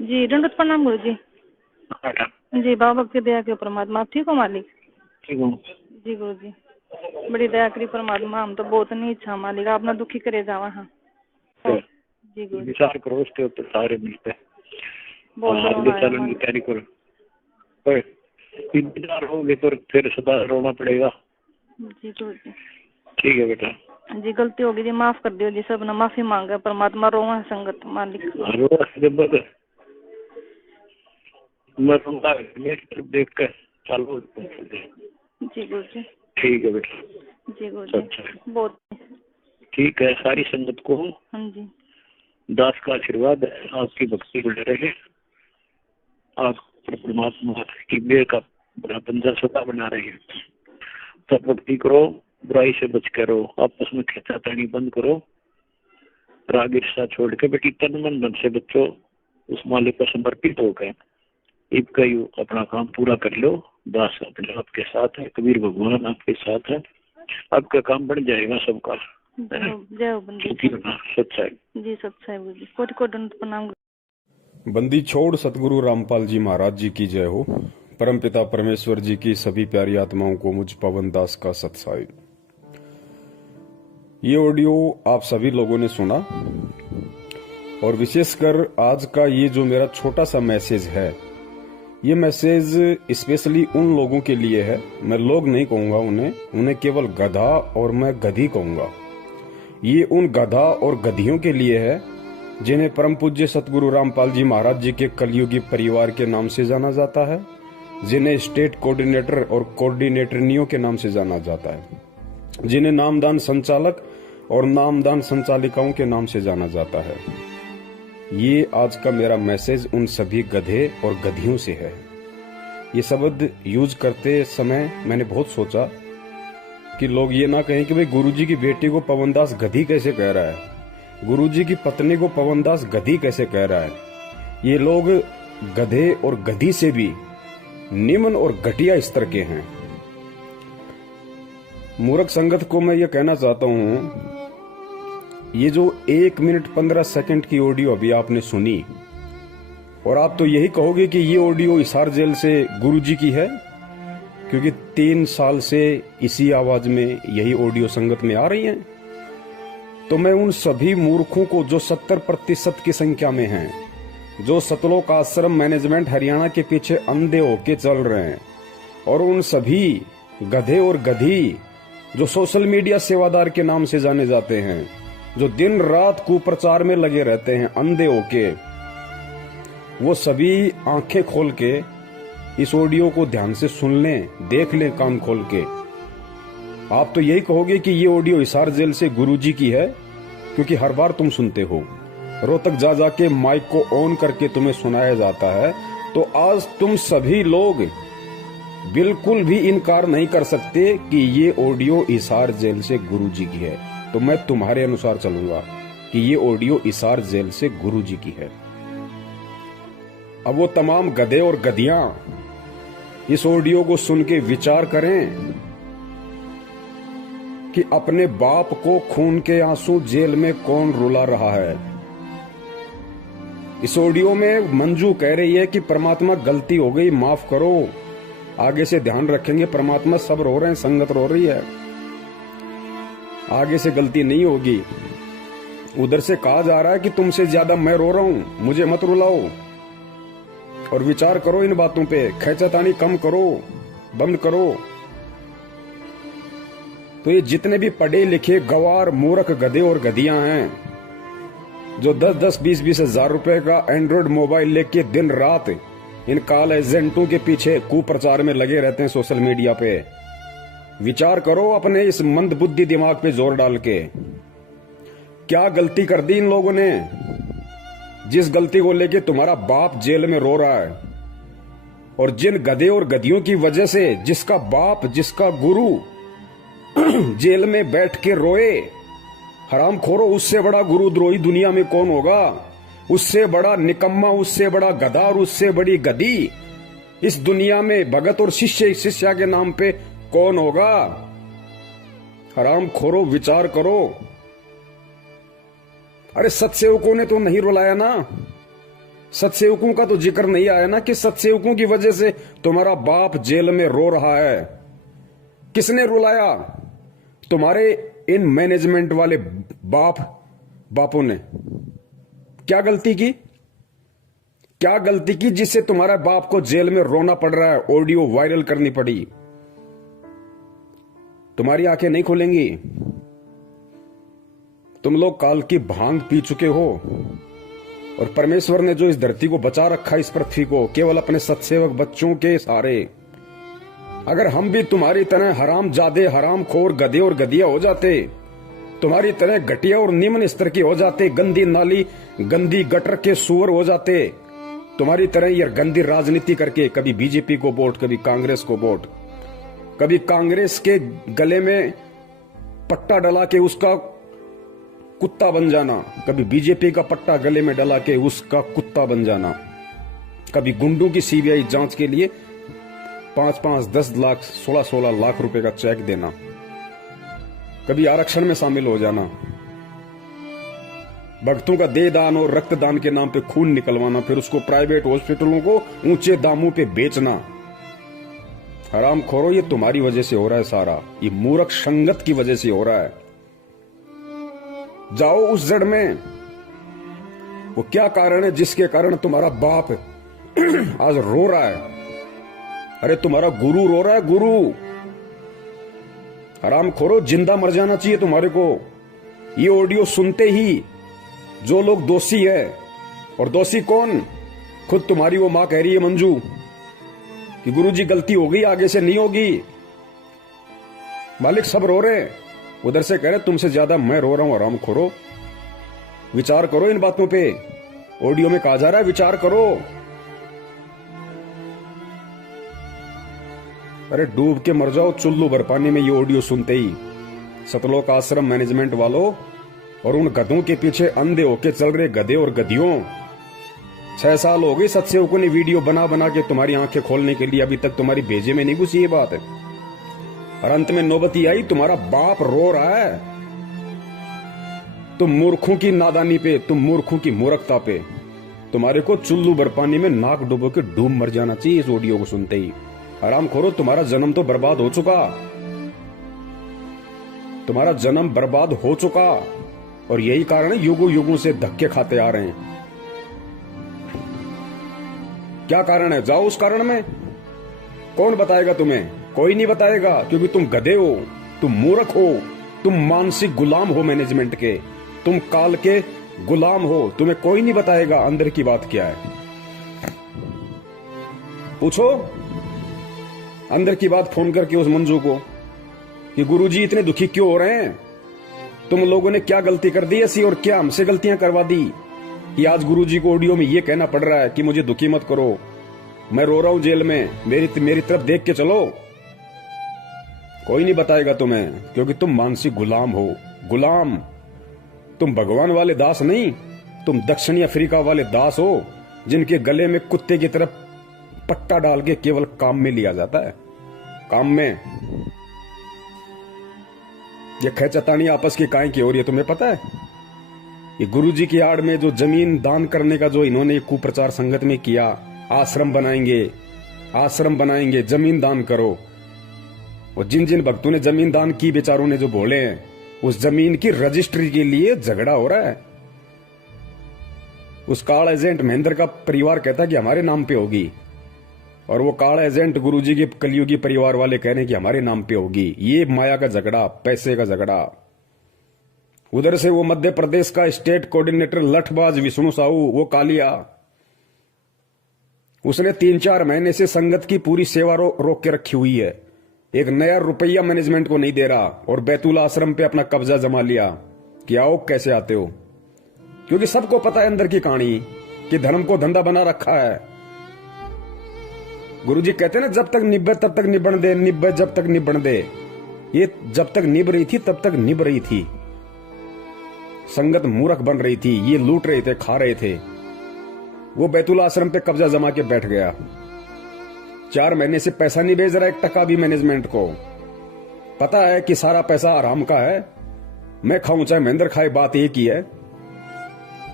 जी दंडवत प्रणाम गुरु जी। बेटा जी बाबा की दया के परमात्मा। आप ठीक हो मालिक? ठीक हूँ। जी गुरु जी बड़ी दया करी परमात्मा। हम तो बहुत नहीं इच्छा मालिक आपने दुखी करे जावा। हाँ जी गुरु जी विचार करो उसके ऊपर सारे मिलते बहुत आगे रोना आया चलने की मालिक। तैयारी करो। पर इंतजार होगे तो फिर सदा रोना पड़ेगा। जी गुरु जी ठीक है बेटा। जी गलती होगी जी माफ कर दियो जी। सब ने माफी मांगे परमात्मा। रोवा है संगत मालिक। जब मैं रूंगा मेरी तरफ देख कर चालू। जी गुरु जी। ठीक है बेटा। जी गुरु जी अच्छा बहुत। ठीक है। सारी संगत को हाँ जी दास का आशीर्वाद है। आपकी भक्ति बढ़ रहे। आप परमात्मा की मेहर का बड़ा बंदा सदा बना रहे हैं। तब भक्ति करो। बुराई से बच कर रहो। आपस में खींचातानी बंद करो। राग ईर्ष्या छोड़ के बेटी तन मन धन से बच्चों उस मालिक को समर्पित हो गए। इनका यू अपना काम पूरा कर लो। दास अपने आपके साथ है। कबीर भगवान आपके साथ है। आपका काम बढ़ जाएगा सबका। जय हो बंदी सच्चाई जी सच्चाई गुरु जी। कोटि कोटि दंडवत प्रणाम। बंदी छोड़ सतगुरु रामपाल जी महाराज जी की जय हो। परमपिता परमेश्वर जी की सभी प्यारी आत्माओं को मुझ पवन दास का सत्साई। ये ऑडियो आप सभी लोगों ने सुना और विशेषकर आज का ये जो मेरा छोटा सा मैसेज है, ये मैसेज स्पेशली उन लोगों के लिए है। मैं लोग नहीं कहूंगा उन्हें केवल गधा और मैं गधी कहूंगा। ये उन गधा और गधियों के लिए है जिन्हें परम पूज्य सतगुरु रामपाल जी महाराज जी के कलयुगी परिवार के नाम से जाना जाता है, जिन्हें स्टेट कोऑर्डिनेटर और कोऑर्डिनेटरनियों के नाम से जाना जाता है, जिन्हें नामदान संचालक और नामदान संचालिकाओं के नाम से जाना जाता है। ये आज का मेरा मैसेज उन सभी गधे और गधियों से है। ये शब्द यूज करते समय मैंने बहुत सोचा कि लोग ये ना कहें कि भाई गुरुजी की बेटी को पवनदास गधी कैसे कह रहा है, गुरुजी की पत्नी को पवनदास गधी कैसे कह रहा है। ये लोग गधे और गधी से भी निम्न और घटिया स्तर के हैं। मूर्ख संगत को मैं ये कहना चाहता हूं, ये जो 1 मिनट 15 सेकंड की ऑडियो अभी आपने सुनी और आप तो यही कहोगे कि ये ऑडियो हिसार जेल से गुरुजी की है, क्योंकि 3 साल से इसी आवाज में यही ऑडियो संगत में आ रही है। तो मैं उन सभी मूर्खों को जो 70% की संख्या में हैं, जो सतलोक आश्रम मैनेजमेंट हरियाणा के पीछे अंधे होके चल रहे हैं, और उन सभी गधे और गधी जो सोशल मीडिया सेवादार के नाम से जाने जाते हैं, जो दिन रात कुप्रचार में लगे रहते हैं अंधे होके, वो सभी आंखें खोल के इस ऑडियो को ध्यान से सुन लें, देख लें कान खोल के। आप तो यही कहोगे कि ये ऑडियो हिसार जेल से गुरुजी की है, क्योंकि हर बार तुम सुनते हो, रोहतक जा जाके माइक को ऑन करके तुम्हें सुनाया जाता है। तो आज तुम सभी लोग बिल्कुल भी इनकार नहीं कर सकते कि ये ऑडियो हिसार जेल से गुरुजी की है। तो मैं तुम्हारे अनुसार चलूंगा कि ये ऑडियो हिसार जेल से गुरुजी की है। अब वो तमाम गधे और गधियां इस ऑडियो को सुन के विचार करें कि अपने बाप को खून के आंसू जेल में कौन रुला रहा है। इस ऑडियो में मंजू कह रही है कि परमात्मा गलती हो गई, माफ करो, आगे से ध्यान रखेंगे। परमात्मा सब रो रहे हैं, संगत रो रही है, आगे से गलती नहीं होगी। उधर से कहा जा रहा है कि तुमसे ज्यादा मैं रो रहा हूं, मुझे मत रुलाओ। और विचार करो इन बातों पे, खैचतानी कम करो, बंद करो। तो ये जितने भी पढ़े लिखे गवार मूर्ख गधे और गधियां हैं, जो 10-10 20-20 हजार रुपए का एंड्रॉइड मोबाइल लेके दिन रात इन काल एजेंटों के पीछे कुप्रचार में लगे रहते हैं सोशल मीडिया पे, विचार करो अपने इस मंद बुद्धि दिमाग पे जोर डाल के। क्या गलती कर दी इन लोगों ने, जिस गलती को लेके तुम्हारा बाप जेल में रो रहा है। और जिन गधे और गधियों की वजह से जिसका बाप, जिसका गुरु जेल में बैठ के रोए, हराम खोरो, उससे बड़ा गुरुद्रोही दुनिया में कौन होगा, उससे बड़ा निकम्मा, उससे बड़ा गधा और उससे बड़ी गधी इस दुनिया में भगत और शिष्य शिष्या के नाम पे कौन होगा। हराम खोरो, विचार करो। अरे सत्सेवकों ने तो नहीं रुलाया ना, सत्सेवकों का तो जिक्र नहीं आया ना कि सत्सेवकों की वजह से तुम्हारा बाप जेल में रो रहा है। किसने रुलाया? तुम्हारे इन मैनेजमेंट वाले बापों ने। क्या गलती की? क्या गलती की जिससे तुम्हारे बाप को जेल में रोना पड़ रहा है, ऑडियो वायरल करनी पड़ी? तुम्हारी आंखें नहीं खुलेंगी। तुम लोग काल की भांग पी चुके हो और परमेश्वर ने जो इस धरती को बचा रखा है, इस पृथ्वी को, केवल अपने सत्सेवक बच्चों के सहारे। अगर हम भी तुम्हारी तरह हराम जादे, हराम खोर, गधे और गधिया हो जाते, तुम्हारी तरह घटिया और निम्न स्तर के हो जाते, गंदी नाली, गंदी गटर के सुअर हो जाते, तुम्हारी तरह ये गंदी राजनीति करके कभी बीजेपी को वोट, कभी कांग्रेस को वोट, कभी कांग्रेस के गले में पट्टा डला के उसका कुत्ता बन जाना, कभी बीजेपी का पट्टा गले में डला के उसका कुत्ता बन जाना, कभी गुंडों की सीबीआई जांच के लिए 5-5, 10 लाख, 16-16 लाख रुपए का चेक देना, कभी आरक्षण में शामिल हो जाना, भक्तों का देह दान और रक्तदान के नाम पे खून निकलवाना, फिर उसको प्राइवेट हॉस्पिटलों को ऊंचे दामों पे बेचना। हराम खोरो, ये तुम्हारी वजह से हो रहा है सारा। ये मूर्ख संगत की वजह से हो रहा है। जाओ उस जड़ में, वो क्या कारण है जिसके कारण तुम्हारा बाप आज रो रहा है? अरे तुम्हारा गुरु रो रहा है, गुरु। हराम खोरो, जिंदा मर जाना चाहिए तुम्हारे को। ये ऑडियो सुनते ही जो लोग दोषी है, और दोषी कौन? खुद तुम्हारी वो मां कह रही है मंजू कि गुरुजी गलती हो गई, आगे से नहीं होगी। मालिक सब रो रहे, उधर से कह रहे तुमसे ज्यादा मैं रो रहा हूं। हराम खोरो, विचार करो इन बातों पे। ऑडियो में कहा जा रहा है विचार करो। अरे डूब के मर जाओ चुल्लू भर पानी में ये ऑडियो सुनते ही। सतलोक आश्रम मैनेजमेंट वालों और उन गधों के पीछे अंधे होके चल रहे गधे और गधियों, 6 साल हो गए सत्सेवकों ने वीडियो बना बना के तुम्हारी आंखें खोलने के लिए, अभी तक तुम्हारी भेजे में नहीं घुसी ये बात है। और अंत में नौबती आई, तुम्हारा बाप रो रहा है। तुम मूर्खों की नादानी पे, तुम मूर्खों की मूर्खता पे, तुम्हारे को चुल्लू भर पानी में नाक डुबो के डूब मर जाना चाहिए इस ऑडियो को सुनते ही। आराम खोरो, तुम्हारा जन्म तो बर्बाद हो चुका, तुम्हारा जन्म बर्बाद हो चुका। और यही कारण है युगों युगों से धक्के खाते आ रहे हैं। क्या कारण है? जाओ उस कारण में। कौन बताएगा तुम्हें? कोई नहीं बताएगा, क्योंकि तुम गधे हो, तुम मूर्ख हो, तुम मानसिक गुलाम हो मैनेजमेंट के, तुम काल के गुलाम हो। तुम्हें कोई नहीं बताएगा अंदर की बात क्या है। पूछो अंदर की बात फोन करके उस मंजू को कि गुरुजी इतने दुखी क्यों हो रहे हैं, तुम लोगों ने क्या गलती कर दी ऐसी, और क्या हमसे गलतियां करवा दी कि आज गुरुजी को ऑडियो में ये कहना पड़ रहा है कि मुझे दुखी मत करो, मैं रो रहा हूं जेल में, मेरी तरफ देख के चलो। कोई नहीं बताएगा तुम्हें, क्योंकि तुम मानसिक गुलाम हो। गुलाम, तुम भगवान वाले दास नहीं, तुम दक्षिणी अफ्रीका वाले दास हो, जिनके गले में कुत्ते की तरफ पट्टा डाल के केवल काम में लिया जाता है। काम में ये खैचतानी आपस की काहे की हो रही है तुम्हें पता है? ये गुरुजी की आड़ में जो जमीन दान करने का जो इन्होंने कुप्रचार संगत में किया, आश्रम बनाएंगे, जमीन दान करो। और जिन जिन भक्तों ने जमीन दान की, बेचारों ने जो बोले हैं, उस जमीन की रजिस्ट्री के लिए झगड़ा हो रहा है। उस कार्ड एजेंट महेंद्र का परिवार कहता है कि हमारे नाम पे होगी, और वो कार्ड एजेंट गुरुजी के कलयुगी परिवार वाले कह रहे हैं कि हमारे नाम पे होगी। ये माया का झगड़ा, पैसे का झगड़ा। उधर से वो मध्य प्रदेश का स्टेट कोऑर्डिनेटर लठबाज विष्णु साहू, वो कालिया, उसने 3-4 महीने से संगत की पूरी सेवा रोक के रखी हुई है। एक नया रुपया मैनेजमेंट को नहीं दे रहा, और बैतूल आश्रम पे अपना कब्जा जमा लिया कि आओ कैसे आते हो, क्योंकि सबको पता है अंदर की कहानी कि धर्म को धंधा बना रखा है। गुरुजी कहते हैं ना, जब तक निब्बे तब तक निबण दे, निब्बे जब तक निबण दे। ये जब तक निभ रही थी तब तक निभ रही थी। संगत मूर्ख बन रही थी, ये लूट रहे थे, खा रहे थे। वो बैतूल आश्रम पे कब्जा जमा के बैठ गया। 4 महीने से पैसा नहीं भेज रहा, 1 टका भी मैनेजमेंट को। पता है कि सारा पैसा आराम का है, मैं खाऊं चाहे महेंद्र खाए, बात एक ही है।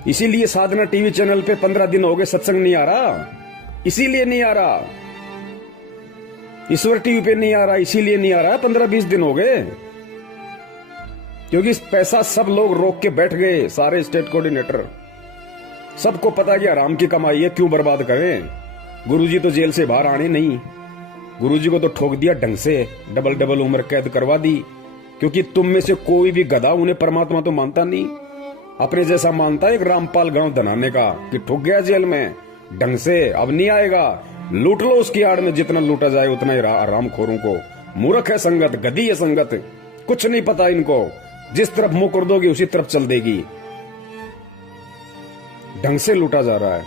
इसीलिए साधना टीवी चैनल पे 15 दिन हो गए सत्संग नहीं आ रहा, इसीलिए नहीं आ रहा। ईश्वर टीवी पे नहीं आ रहा, इसीलिए नहीं आ रहा। 15-20 दिन हो गए, क्योंकि पैसा सब लोग रोक के बैठ गए, सारे स्टेट कोऑर्डिनेटर। सबको पता कि आराम की कमाई है, क्यों बर्बाद करें। गुरुजी तो जेल से बाहर आने नहीं, गुरुजी को तो ठोक दिया ढंग से, डबल उम्र कैद करवा दी। क्योंकि तुम में से कोई भी गधा उन्हें परमात्मा तो मानता नहीं, अपने जैसा मानता है एक रामपाल गांव धनाने का कि ठुक गया जेल में ढंग से, अब नहीं आएगा। लूट लो उसकी आड़ में, जितना लूटा जाए उतना ही रामखोरों को। मूर्ख है संगत, गधी है संगत, कुछ नहीं पता इनको। जिस तरफ मुंह कर दोगे उसी तरफ चल देगी। ढंग से लूटा जा रहा है,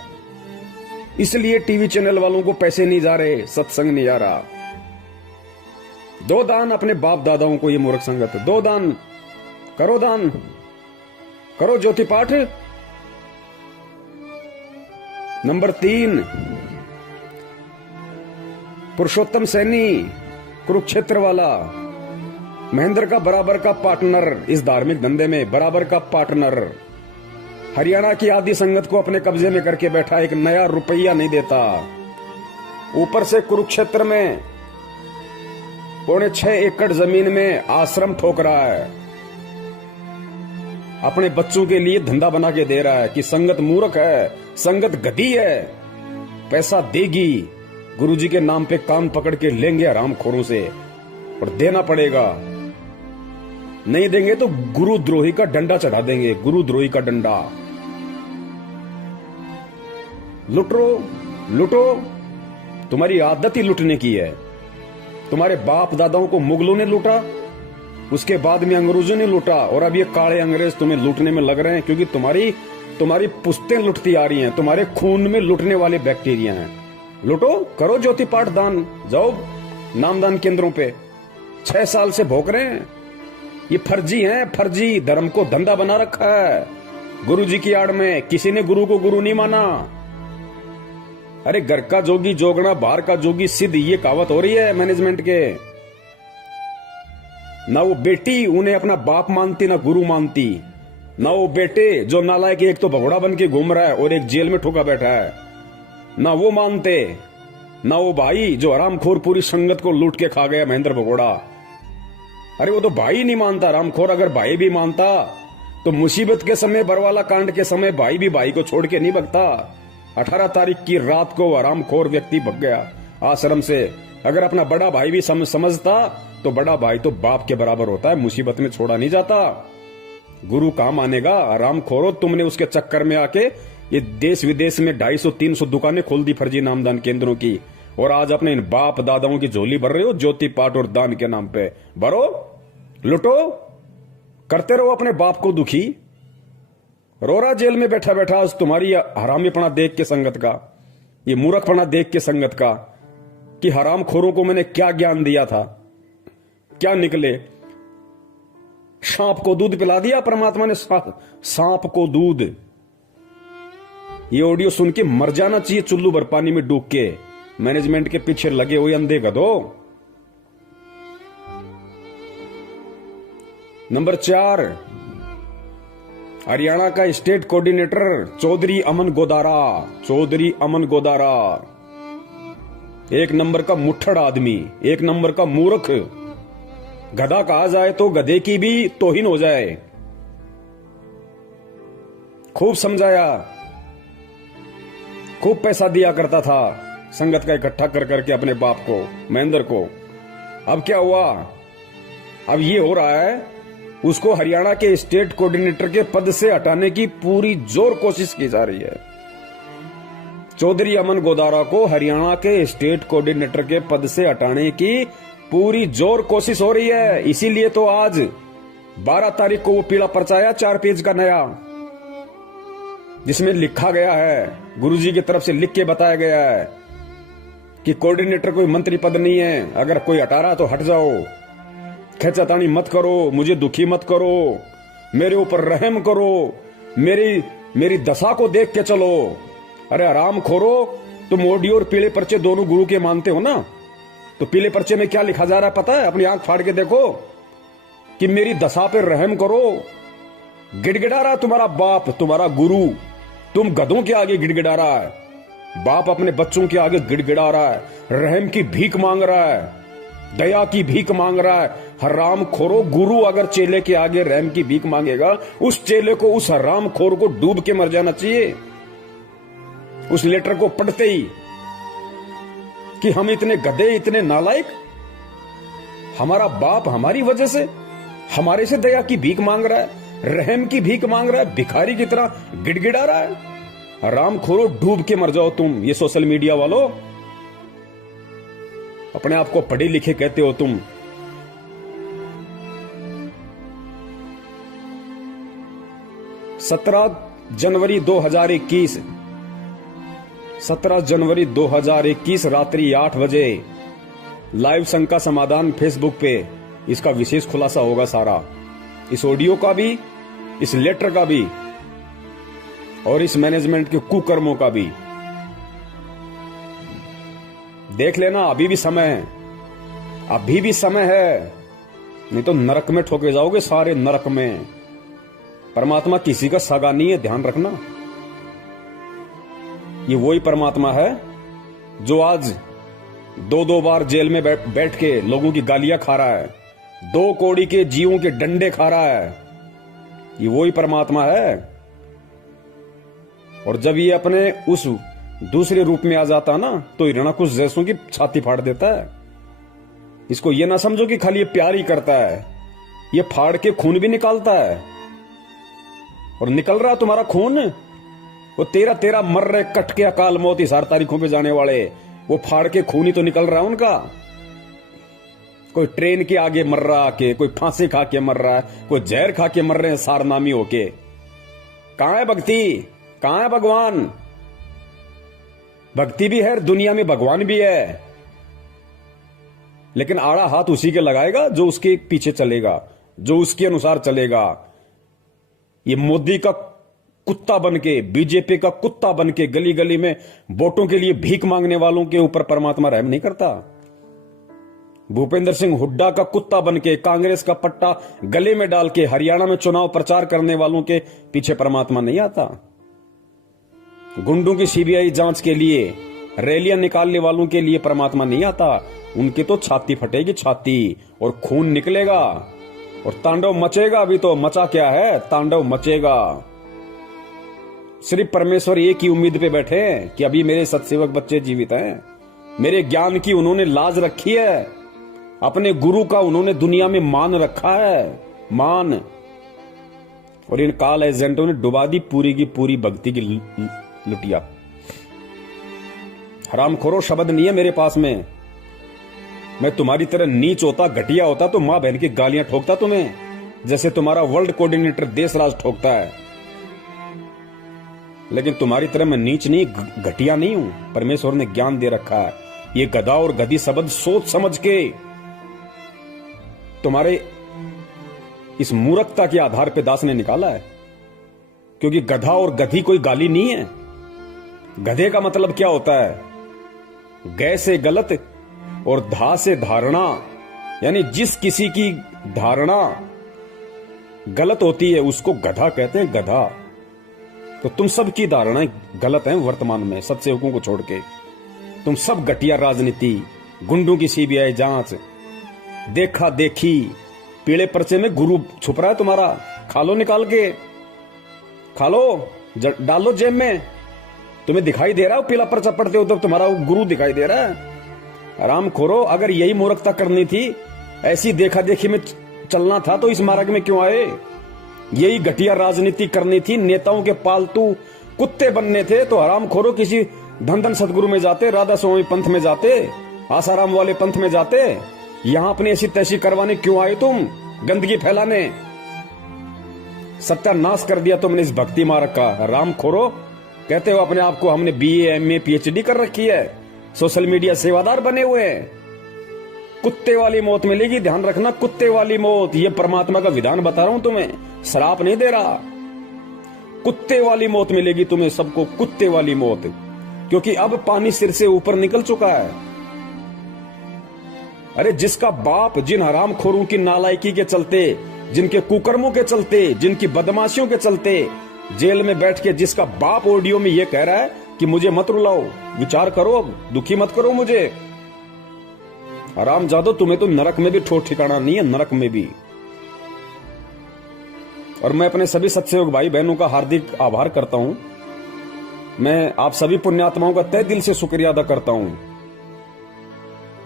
इसलिए टीवी चैनल वालों को पैसे नहीं जा रहे, सत्संग नहीं आ रहा। दो दान अपने बाप दादाओं को, ये मूर्ख संगत। दो दान करो, दान करो, ज्योति पाठ। नंबर 3, पुरुषोत्तम सैनी कुरुक्षेत्र वाला, महेंद्र का बराबर का पार्टनर इस धार्मिक धंधे में, बराबर का पार्टनर। हरियाणा की आदि संगत को अपने कब्जे में करके बैठा, एक नया रुपया नहीं देता। ऊपर से कुरुक्षेत्र में 6.25 एकड़ जमीन में आश्रम ठोक रहा है, अपने बच्चों के लिए धंधा बना के दे रहा है कि संगत मूर्ख है, संगत गधी है, पैसा देगी। गुरुजी के नाम पे कान पकड़ के लेंगे हरामखोरों से, और देना पड़ेगा। नहीं देंगे तो गुरुद्रोही का डंडा चढ़ा देंगे, गुरुद्रोही का डंडा। लुटो लुटो, तुम्हारी आदत ही लुटने की है। तुम्हारे बाप दादाओं को मुगलों ने लूटा, उसके बाद में अंग्रेजों ने लूटा, और अब ये काले अंग्रेज तुम्हें लूटने में लग रहे हैं, क्योंकि तुम्हारी पुश्तें लुटती आ रही हैं, तुम्हारे खून में लूटने वाले बैक्टीरिया हैं। लूटो, करो ज्योति पाठ दान, जाओ नामदान केंद्रों पे। 6 साल से भोग रहे हैं, ये फर्जी हैं, फर्जी धर्म को धंधा बना रखा है गुरुजी की आड़ में। किसी ने गुरु को गुरु नहीं माना। अरे घर का जोगी जोगना, बाहर का जोगी सिद्ध, ये कहावत हो रही है मैनेजमेंट के। ना वो बेटी उन्हें अपना बाप मानती, ना गुरु मानती। ना वो बेटे जो नालायक, एक तो भगोड़ा बन के घूम रहा है और एक जेल में ठुका बैठा है, ना वो मानते। ना वो भाई जो हरामखोर पूरी संगत को लूट के खा गया, महेंद्र भगोड़ा। अरे वो तो भाई नहीं मानता हरामखोर। अगर भाई भी मानता तो मुसीबत के समय, बरवाला कांड के समय भाई भी भाई को छोड़ के नहीं भगता। 18 तारीख की रात को हरामखोर व्यक्ति भग गया आश्रम से। अगर अपना बड़ा भाई भी समझता तो बड़ा भाई तो बाप के बराबर होता है, मुसीबत में छोड़ा नहीं जाता। गुरु कहां मानेगा? हरामखोरो, तुमने उसके चक्कर में आके ये देश विदेश में 250-300 दुकानें खोल दी फर्जी नामदान केंद्रों की, और आज अपने इन बाप दादाओं की झोली भर रहे हो ज्योति पाठ और दान के नाम पे। भरो, लुटो, करते रहो अपने बाप को दुखी। रोरा जेल में बैठा बैठा आज तुम्हारी हरामीपना देख के संगत का, ये मूर्खपना देख के संगत का, कि हरामखोरों को मैंने क्या ज्ञान दिया था, क्या निकले। सांप को दूध पिला दिया परमात्मा ने, सांप को दूध। ये ऑडियो सुन के मर जाना चाहिए चुल्लू भर पानी में डूब के, मैनेजमेंट के पीछे लगे हुए अंधे गधो। नंबर 4, हरियाणा का स्टेट कोऑर्डिनेटर चौधरी अमन गोदारा। चौधरी अमन गोदारा एक नंबर का मुट्ठड़ आदमी, एक नंबर का मूर्ख। गधा कहा जाए तो गधे की भी तौहीन हो जाए। खूब समझाया, खूब पैसा दिया करता था संगत का इकट्ठा कर करके अपने बाप को, महेंद्र को। अब क्या हुआ? अब ये हो रहा है, उसको हरियाणा के स्टेट कोऑर्डिनेटर के पद से हटाने की पूरी जोर कोशिश की जा रही है। चौधरी अमन गोदारा को हरियाणा के स्टेट कोऑर्डिनेटर के पद से हटाने की पूरी जोर कोशिश हो रही है। इसीलिए तो आज 12 तारीख को वो पीला पर्चा आया 4 पेज का नया, जिसमें लिखा गया है, गुरुजी की तरफ से लिख के बताया गया है कि कोऑर्डिनेटर कोई मंत्री पद नहीं है, अगर कोई हटा रहा तो हट जाओ, खेचातानी मत करो, मुझे दुखी मत करो, मेरे ऊपर रहम करो, मेरी दशा को देख के चलो। अरे आराम खोरो, तुम ऑडियो और पीले पर्चे दोनों गुरु के मानते हो ना, तो पीले पर्चे में क्या लिखा जा रहा है पता है? अपनी आंख फाड़ के देखो कि मेरी दशा पे रहम करो। गिड़गिड़ा रहा तुम्हारा बाप, तुम्हारा गुरु, तुम गधों के आगे गिड़गिड़ा रहा है, बाप अपने बच्चों के आगे गिड़गिड़ा रहा है, रहम की भीख मांग रहा है, दया की भीख मांग रहा है। हराम खोरो, गुरु अगर चेले के आगे रहम की भीख मांगेगा, उस चेले को, उस हराम खोर को डूब के मर जाना चाहिए उस लेटर को पढ़ते ही, कि हम इतने गधे, इतने नालायक। हमारा बाप हमारी वजह से, हमारे से दया की भीख मांग रहा है, रहम की भीख मांग रहा है, भिखारी की तरह गिड़गिड़ा रहा है। हराम खोरो, डूब के मर जाओ तुम। ये सोशल मीडिया वालों, अपने आप को पढ़े लिखे कहते हो तुम। जनवरी 2021 रात्रि 8 बजे लाइव संघ का समाधान फेसबुक पे, इसका विशेष खुलासा होगा सारा, इस ऑडियो का भी, इस लेटर का भी, और इस मैनेजमेंट के कुकर्मों का भी। देख लेना, अभी भी समय है, अभी भी समय है, नहीं तो नरक में ठोके जाओगे, सारे नरक में। परमात्मा किसी का सगा नहीं है, ध्यान रखना। ये वही परमात्मा है जो आज 2-2 बार जेल में बैठ के लोगों की गालियां खा रहा है, 2 कौड़ी के जीवों के डंडे खा रहा है। ये वही परमात्मा है। और जब ये अपने उस दूसरे रूप में आ जाता ना, तो हिरणाकुश जैसों की छाती फाड़ देता है। इसको ये ना समझो कि खाली ये प्यार ही करता है, ये फाड़ के खून भी निकालता है। और निकल रहा तुम्हारा खून, वो 13 मर रहे, कट के अकाल मौत इस 4 तारीखों पे जाने वाले, वो फाड़ के खून ही तो निकल रहा है उनका। कोई ट्रेन के आगे मर रहा के, कोई फांसी खा के मर रहा है, कोई जहर खा के मर रहे हैं सारनामी होके। कहां है भक्ति, कहां है भगवान? भक्ति भी है, दुनिया में भगवान भी है, लेकिन आड़ा हाथ उसी के लगाएगा जो उसके पीछे चलेगा, जो उसके अनुसार चलेगा। ये मोदी का कुत्ता बनके, बीजेपी का कुत्ता बनके गली गली में वोटों के लिए भीख मांगने वालों के ऊपर परमात्मा रहम नहीं करता। भूपेंद्र सिंह हुड्डा का कुत्ता बनके, कांग्रेस का पट्टा गले में डाल के हरियाणा में चुनाव प्रचार करने वालों के पीछे परमात्मा नहीं आता। गुंडों की सीबीआई जांच के लिए रैलियां निकालने वालों के लिए परमात्मा नहीं आता। उनकी तो छाती फटेगी, छाती, और खून निकलेगा और तांडव मचेगा। अभी तो मचा क्या है, तांडव मचेगा। सिर्फ परमेश्वर एक ही उम्मीद पे बैठे हैं कि अभी मेरे सत्सेवक बच्चे जीवित हैं, मेरे ज्ञान की उन्होंने लाज रखी है, अपने गुरु का उन्होंने दुनिया में मान रखा है, मान। और इन काल एजेंटों ने डुबा दी पूरी की पूरी भक्ति की लुटिया। हरामखोरो शब्द नहीं है मेरे पास में। मैं तुम्हारी तरह नीच होता, घटिया होता तो मां बहन की गालियां ठोकता तुम्हें, जैसे तुम्हारा वर्ल्ड कोऑर्डिनेटर देशराज ठोकता है। लेकिन तुम्हारी तरह मैं नीच नहीं, घटिया नहीं हूं। परमेश्वर ने ज्ञान दे रखा है। ये गधा और गधी शब्द सोच समझ के तुम्हारे इस मूर्खता के आधार पे दास ने निकाला है। क्योंकि गधा और गधी कोई गाली नहीं है। गधे का मतलब क्या होता है? गै से गलत और धा से धारणा, यानी जिस किसी की धारणा गलत होती है उसको गधा कहते हैं, गधा। तो तुम सब की धारणाएं गलत हैं वर्तमान में, सत्सेवकों को छोड़ के। तुम सब घटिया राजनीति, गुंडों की सीबीआई जांच, देखा देखी, पीले पर्चे में गुरु छुप रहा है तुम्हारा। खा लो, निकाल के खा लो, डालो जेब में। तुम्हें दिखाई दे रहा है पीला पर्चा पढ़ते हो तब तुम्हारा गुरु दिखाई दे रहा है। आराम खोरो, अगर यही मूर्खता करनी थी, ऐसी देखा देखी में चलना था, तो इस मार्ग में क्यों आए? यही घटिया राजनीति करनी थी, नेताओं के पालतू कुत्ते बनने थे, तो हराम खोरो किसी धन सदगुरु में जाते, राधा स्वामी पंथ में जाते, आसाराम वाले पंथ में जाते। यहां अपनी ऐसी तैसी करवाने क्यों आए तुम? गंदगी फैलाने। सत्यानाश कर दिया तुमने इस भक्ति मार्ग का। हराम खोरो, कहते हो अपने आप को हमने BA MA PhD कर रखी है, सोशल मीडिया सेवादार बने हुए हैं। कुत्ते वाली मौत मिलेगी, ध्यान रखना, कुत्ते वाली मौत। ये परमात्मा का विधान बता रहा हूं तुम्हें, श्राप नहीं दे रहा। कुत्ते वाली मौत मिलेगी तुम्हें सबको, कुत्ते वाली मौत। क्योंकि अब पानी सिर से ऊपर निकल चुका है। अरे जिसका बाप जिन हरामखोरों की नालायकी के चलते, जिनके कुकर्मों के चलते, जिनकी बदमाशियों के चलते जेल में बैठ के जिसका बाप ऑडियो में ये कह रहा है कि मुझे मत रुलाओ, विचार करो, अब दुखी मत करो मुझे। हरामजादो, तुम्हें तो नरक में भी ठोर ठिकाना नहीं है, नरक में भी। और मैं अपने सभी सत्संग भाई बहनों का हार्दिक आभार करता हूं। मैं आप सभी पुण्यात्माओं का तहे दिल से शुक्रिया अदा करता हूं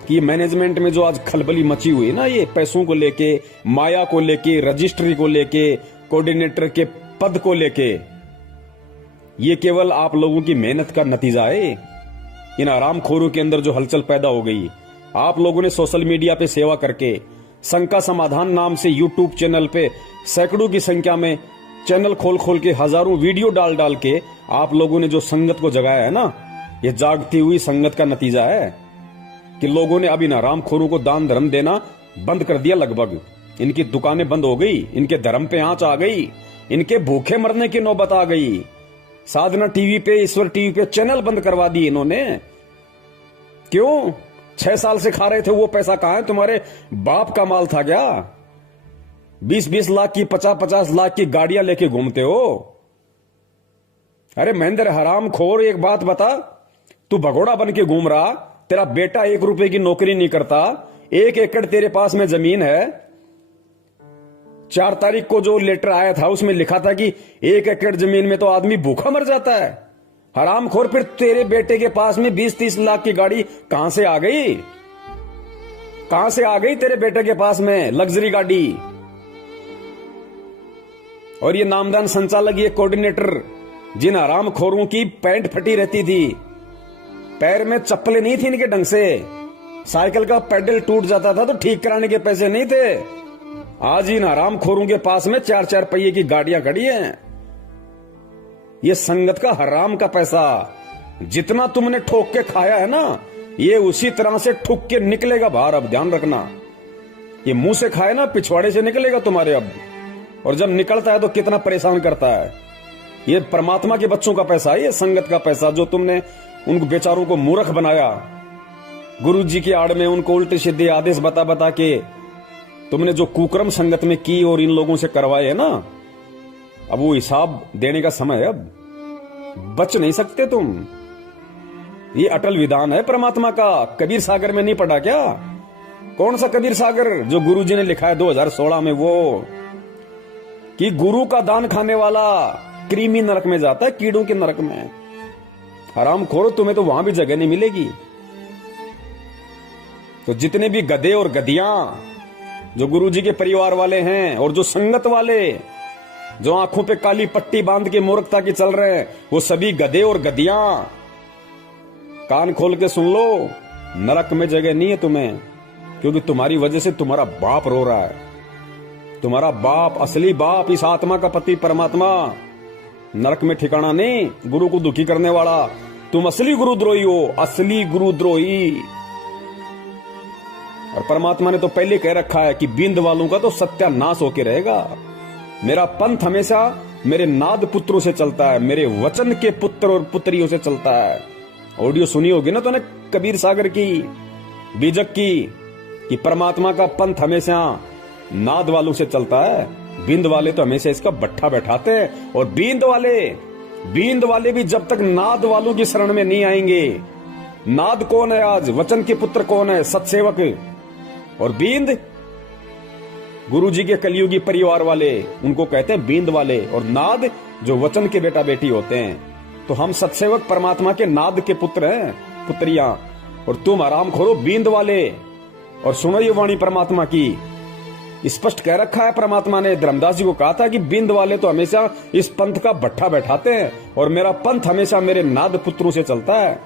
कि मैनेजमेंट में जो आज खलबली मची हुई है ना, ये पैसों को लेके, माया को लेके, रजिस्ट्री को लेके, कोऑर्डिनेटर के पद को लेके, ये केवल आप लोगों की मेहनत का नतीजा है। इन आरामखोरों के अंदर जो हलचल पैदा हो गई, आप लोगों ने सोशल मीडिया पे सेवा करके, शंका समाधान नाम से यूट्यूब चैनल पे सैकड़ों की संख्या में चैनल खोल खोल के, हजारों वीडियो डाल डाल के आप लोगों ने जो संगत को जगाया है ना, ये जागती हुई संगत का नतीजा है कि लोगों ने अब इन हरामखोरों को दान धर्म देना बंद कर दिया। लगभग इनकी दुकानें बंद हो गई, इनके धर्म पे आंच आ गई, इनके भूखे मरने की नौबत आ गई। साधना टीवी पे, ईश्वर टीवी पे चैनल बंद करवा दिए इन्होंने। क्यों? 6 साल से खा रहे थे, वो पैसा कहां है? तुम्हारे बाप का माल था क्या? 20-20 लाख की, 50-50 लाख की गाड़ियां लेके घूमते हो। अरे महेंद्र हरामखोर, एक बात बता, तू भगोड़ा बन के घूम रहा, तेरा बेटा 1 रुपए की नौकरी नहीं करता, 1 एकड़ तेरे पास में जमीन है। 4 तारीख को जो लेटर आया था उसमें लिखा था कि 1 एकड़ जमीन में तो आदमी भूखा मर जाता है। हरामखोर, फिर तेरे बेटे के पास में 20-30 लाख की गाड़ी कहां से आ गई? कहां से आ गई तेरे बेटे के पास में लग्जरी गाड़ी? और ये नामदान संचालक, ये कोऑर्डिनेटर, जिन हरामखोरों की पैंट फटी रहती थी, पैर में चप्पलें नहीं थी इनके ढंग से, साइकिल का पेडल टूट जाता था तो ठीक कराने के पैसे नहीं थे, आज इन हरामखोरों के पास में 4-4 पहिए की गाड़ियां खड़ी हैं। ये संगत का हराम का पैसा जितना तुमने ठोक के खाया है ना, ये उसी तरह से ठुक के निकलेगा बाहर। अब ध्यान रखना, ये मुंह से खाए ना, पिछवाड़े से निकलेगा तुम्हारे अब। और जब निकलता है तो कितना परेशान करता है। ये परमात्मा के बच्चों का पैसा है, ये संगत का पैसा, जो तुमने उनको बेचारों को मूर्ख बनाया। गुरु जी की आड़ में उनको उल्टे सीधे आदेश बता बता के तुमने जो कुकर्म संगत में की और इन लोगों से करवाए है ना, अब वो हिसाब देने का समय है। अब बच नहीं सकते तुम। ये अटल विधान है परमात्मा का। कबीर सागर में नहीं पढ़ा क्या? कौन सा कबीर सागर जो गुरु जी ने लिखा है 2016 में, वो कि गुरु का दान खाने वाला कृमि नरक में जाता है, कीड़ों के नरक में। हरामखोरो, तुम्हें तो वहां भी जगह नहीं मिलेगी। तो जितने भी गधे और गधियां जो गुरु जी के परिवार वाले हैं और जो संगत वाले जो आंखों पे काली पट्टी बांध के मूर्खता की चल रहे हैं, वो सभी गधे और गधियां कान खोल के सुन लो, नरक में जगह नहीं है तुम्हें। क्योंकि तुम्हारी वजह से तुम्हारा बाप रो रहा है। तुम्हारा बाप, असली बाप, इस आत्मा का पति परमात्मा, नरक में ठिकाना नहीं। गुरु को दुखी करने वाला तुम असली गुरुद्रोही हो, असली गुरुद्रोही। और परमात्मा ने तो पहले कह रखा है कि बिंद वालों का तो सत्यानाश होके रहेगा। मेरा पंथ हमेशा मेरे नाद पुत्रों से चलता है, मेरे वचन के पुत्र और पुत्रियों से चलता है। ऑडियो सुनी होगी ना तूने कबीर सागर की, बीजक की, कि परमात्मा का पंथ हमेशा नाद वालों से चलता है। बिंद वाले तो हमेशा इसका बट्ठा बैठाते हैं। और बिंद वाले भी जब तक नाद वालों की शरण में नहीं आएंगे। नाद कौन है आज? वचन के पुत्र कौन है? सत्सेवक। और बींद गुरु जी के कलियुगी परिवार वाले, उनको कहते हैं बींद वाले। और नाद जो वचन के बेटा बेटी होते हैं। तो हम सत्सेवक परमात्मा के नाद के पुत्र हैं, पुत्रियां। और तुम आराम खोरो बींद वाले। और सुनो ये वाणी परमात्मा की, स्पष्ट कह रखा है परमात्मा ने। धर्मदास जी को कहा था कि बिंद वाले तो हमेशा इस पंथ का भट्ठा बैठाते हैं और मेरा पंथ हमेशा मेरे नाद पुत्रों से चलता है।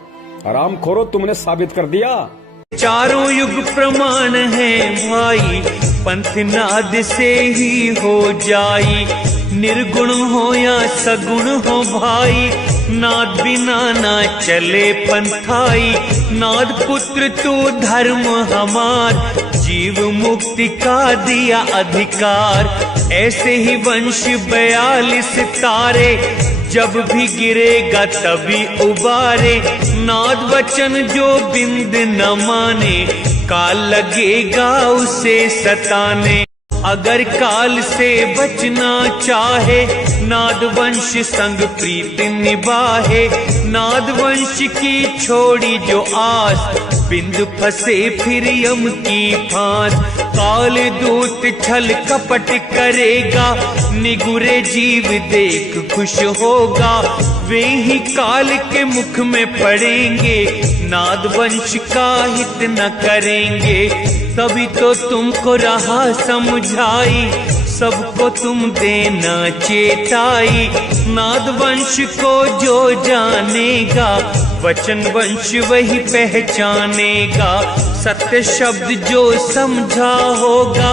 आराम खोरो, तुमने साबित कर दिया। चारों युग प्रमाण है भाई, पंथ नाद से ही हो जाई। निर्गुण हो या सगुण हो भाई, नाद बिना ना चले पंथाई। नाद पुत्र तू धर्म हमार, जीव मुक्ति का दिया अधिकार। ऐसे ही वंश 42 तारे, जब भी गिरेगा तभी उबारे। नाद वचन जो बिंद न माने, काल लगेगा उसे सताने। अगर काल से बचना चाहे, नादवंश संग प्रीत निभाहे। नादवंश की छोड़ी जो आस, बिंदु फंसे फिर यम की फांस। काल दूत छल कपट करेगा, निगुरे जीव देख खुश होगा। वे ही काल के मुख में पड़ेंगे, नादवंश का हित न करेंगे। तभी तो तुमको रहा समझाई, सबको तुम देना चेताई। नादवंश को जो जानेगा, वचन वंश वही पहचानेगा। सत्य शब्द जो समझा होगा,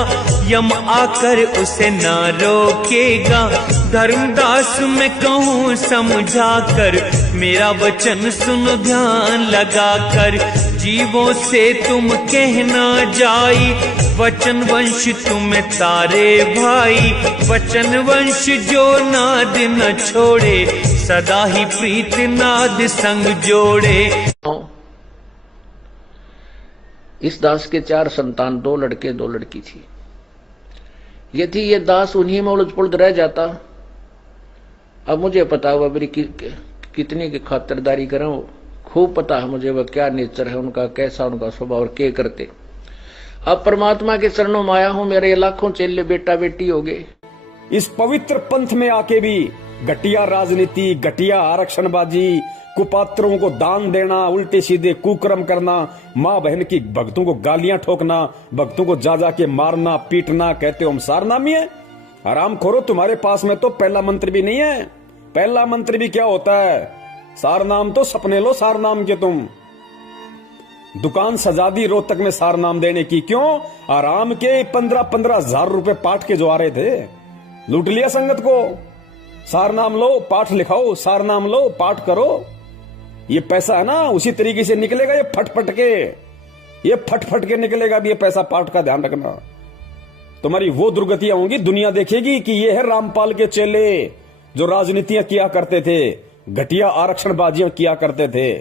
यम आकर उसे ना रोकेगा। धर्मदास मैं कहूँ समझा कर, मेरा वचन सुन ध्यान लगा कर। जीवों से तुम कहना जाई, वचन वंश तुम्हें तारे भाई। वचन वंश जो नाद न छोड़े, सदा ही प्रीत नाद संग जोड़े। इस दास के 4 संतान, 2 लड़के 2 लड़की थी। यदि ये दास उन्हीं में उलझ पुलझ रह जाता, अब मुझे पता हुआ मेरी कितनी की खातिरदारी करें, खूब पता है मुझे वह क्या नेचर है उनका, कैसा उनका स्वभाव और क्या करते। अब परमात्मा के चरणों में आया हूं, मेरे लाखों चेले बेटा बेटी हो गए। इस पवित्र पंथ में आके भी घटिया राजनीति, घटिया आरक्षणबाजी, कुपात्रों को दान देना, उल्टे सीधे कुकर्म करना, माँ बहन की भक्तों को गालियां ठोकना, भक्तों को जा के मारना पीटना, कहते हो हम सारनामी है। आराम खोरो, तुम्हारे पास में तो पहला मंत्र भी नहीं है। पहला मंत्र भी क्या होता है? सारनाम तो सपने लो सारनाम के तुम। दुकान सजा दी रोहतक में सारनाम देने की, क्यों? आराम के 15-15 हजार रुपए पाठ के जो आ रहे थे, लूट लिया संगत को। सारनाम लो, पाठ लिखाओ, सारनाम लो, पाठ करो। ये पैसा है ना, उसी तरीके से निकलेगा। ये फट के निकलेगा भी ये पैसा। पाठ का ध्यान रखना, तुम्हारी वो दुर्गतियां होंगी, दुनिया देखेगी कि ये है रामपाल के चेले जो राजनीतियां किया करते थे, घटिया आरक्षणबाजियां किया करते थे।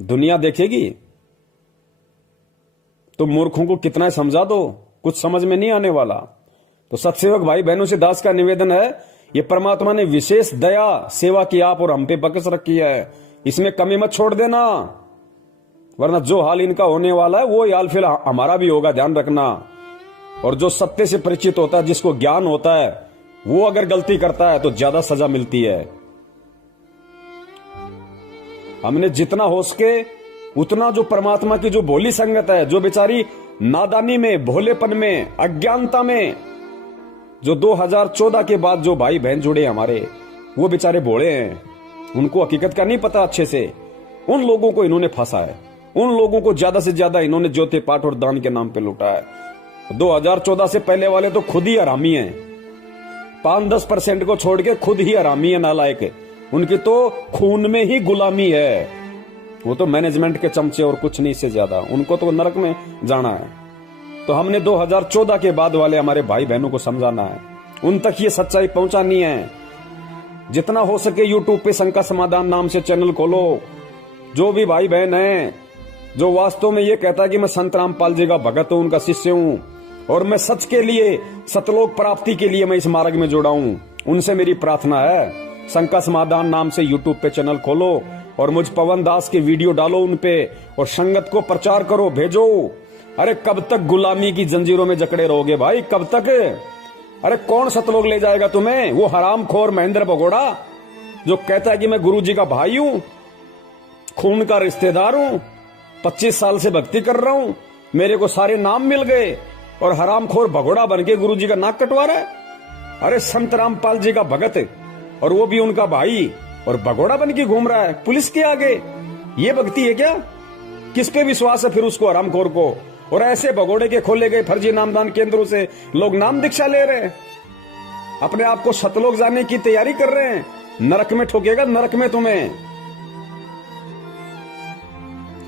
दुनिया देखेगी। तो मूर्खों को कितना समझा दो, कुछ समझ में नहीं आने वाला। तो सत्सेवक भाई बहनों से दास का निवेदन है, ये परमात्मा ने विशेष दया सेवा की आप और हम पे बख्श रखी है, इसमें कमी मत छोड़ देना, वरना जो हाल इनका होने वाला है वो हाल फिर हमारा भी होगा, ध्यान रखना। और जो सत्य से परिचित होता है, जिसको ज्ञान होता है, वो अगर गलती करता है तो ज्यादा सजा मिलती है। हमने जितना हो सके उतना जो परमात्मा की जो भोली संगत है, जो बेचारी नादानी में, भोलेपन में, अज्ञानता में, जो 2014 के बाद जो भाई बहन जुड़े हमारे, वो बेचारे भोले हैं, उनको हकीकत का नहीं पता अच्छे से। उन लोगों को इन्होंने फंसा है, उन लोगों को ज्यादा से ज्यादा इन्होंने ज्योति पाठ और दान के नाम पे लूटा है। 2014 से पहले वाले तो खुद ही हरामी हैं, 5-10% को छोड़ के खुद ही हरामी है, नालायक। उनकी तो खून में ही गुलामी है, वो तो मैनेजमेंट के चमचे और कुछ नहीं, इससे ज्यादा उनको तो नरक में जाना है। तो हमने 2014 के बाद वाले हमारे भाई बहनों को समझाना है, उन तक ये सच्चाई पहुंचानी है। जितना हो सके यूट्यूब पे शंका समाधान नाम से चैनल खोलो। जो भी भाई बहन है जो वास्तव में ये कहता है कि मैं संत रामपाल जी का भगत हूं, उनका शिष्य हूं, और मैं सच के लिए, सतलोक प्राप्ति के लिए मैं इस मार्ग में जुड़ा हूं, उनसे मेरी प्रार्थना है, शंका समाधान नाम से यूट्यूब पे चैनल खोलो और मुझ पवन दास के वीडियो डालो उन पे, और संगत को प्रचार करो, भेजो। अरे कब तक गुलामी की जंजीरों में जकड़े रहोगे भाई, कब तक? अरे कौन सतलोक ले जाएगा तुम्हें? वो हरामखोर महेंद्र भगोड़ा जो कहता है कि मैं गुरु जी का भाई हूं, खून का रिश्तेदार हूं, 25 साल से भक्ति कर रहा हूं, मेरे को सारे नाम मिल गए, और हरामखोर भगोड़ा बन के गुरु जी का नाक कटवा रहा है। अरे संत रामपाल जी का भगत, और वो भी उनका भाई, और भगोड़ा बन के घूम रहा है पुलिस के आगे। ये भक्ति है क्या? किस पे विश्वास है फिर उसको, हरामखोर को? और ऐसे भगोड़े के खोले गए फर्जी नामदान केंद्रों से लोग नाम दीक्षा ले रहे हैं, अपने आप को सतलोक जाने की तैयारी कर रहे हैं। नरक में ठोकेगा, नरक में तुम्हें।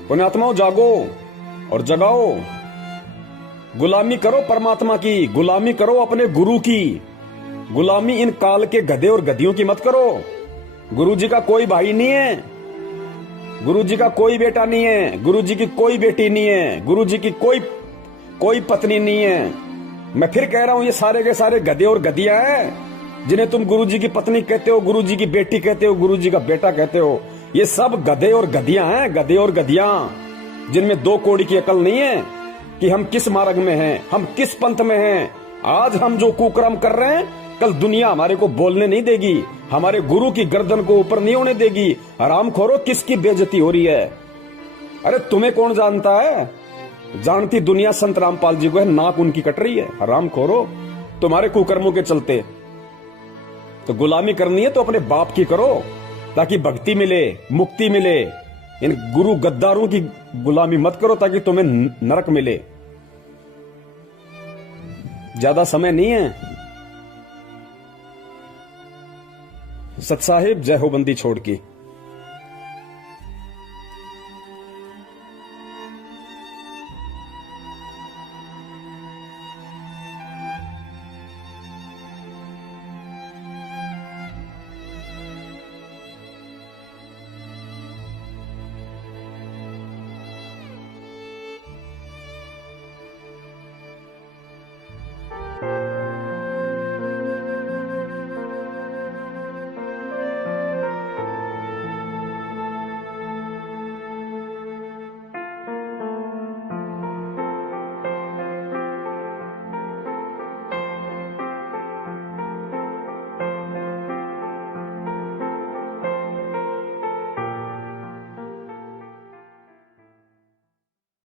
पुण्यात्माओं, जागो और जगाओ। गुलामी करो परमात्मा की, गुलामी करो अपने गुरु की, गुलामी इन काल के गधे और गधियों की मत करो। गुरु जी का कोई भाई नहीं है, गुरु जी का कोई बेटा नहीं है, गुरु जी की कोई बेटी नहीं है, गुरु जी की कोई पत्नी नहीं है। मैं फिर कह रहा हूं, ये सारे के सारे गधे और गधियां हैं जिन्हें तुम गुरुजी की पत्नी कहते हो, गुरुजी की बेटी कहते हो, गुरुजी का बेटा कहते हो। ये सब गधे और गधियां हैं, गधे और गधियां, जिनमें 2 कौड़ी की अकल नहीं है कि हम किस मार्ग में हैं, हम किस पंथ में हैं। आज हम जो कुकर्म कर रहे हैं, कल दुनिया हमारे को बोलने नहीं देगी, हमारे गुरु की गर्दन को ऊपर नहीं होने देगी। आराम खोरो, किसकी बेइज्जती हो रही है? अरे तुम्हें कौन जानता है? जानती दुनिया संत रामपाल जी को है, नाक उनकी कट रही है। आराम खोरो, तुम्हारे कुकर्मों के चलते। तो गुलामी करनी है तो अपने बाप की करो, ताकि भक्ति मिले, मुक्ति मिले। इन गुरु गद्दारों की गुलामी मत करो ताकि तुम्हें नरक मिले। ज्यादा समय नहीं है। सत साहिब, जय हो बंदी छोड़ की।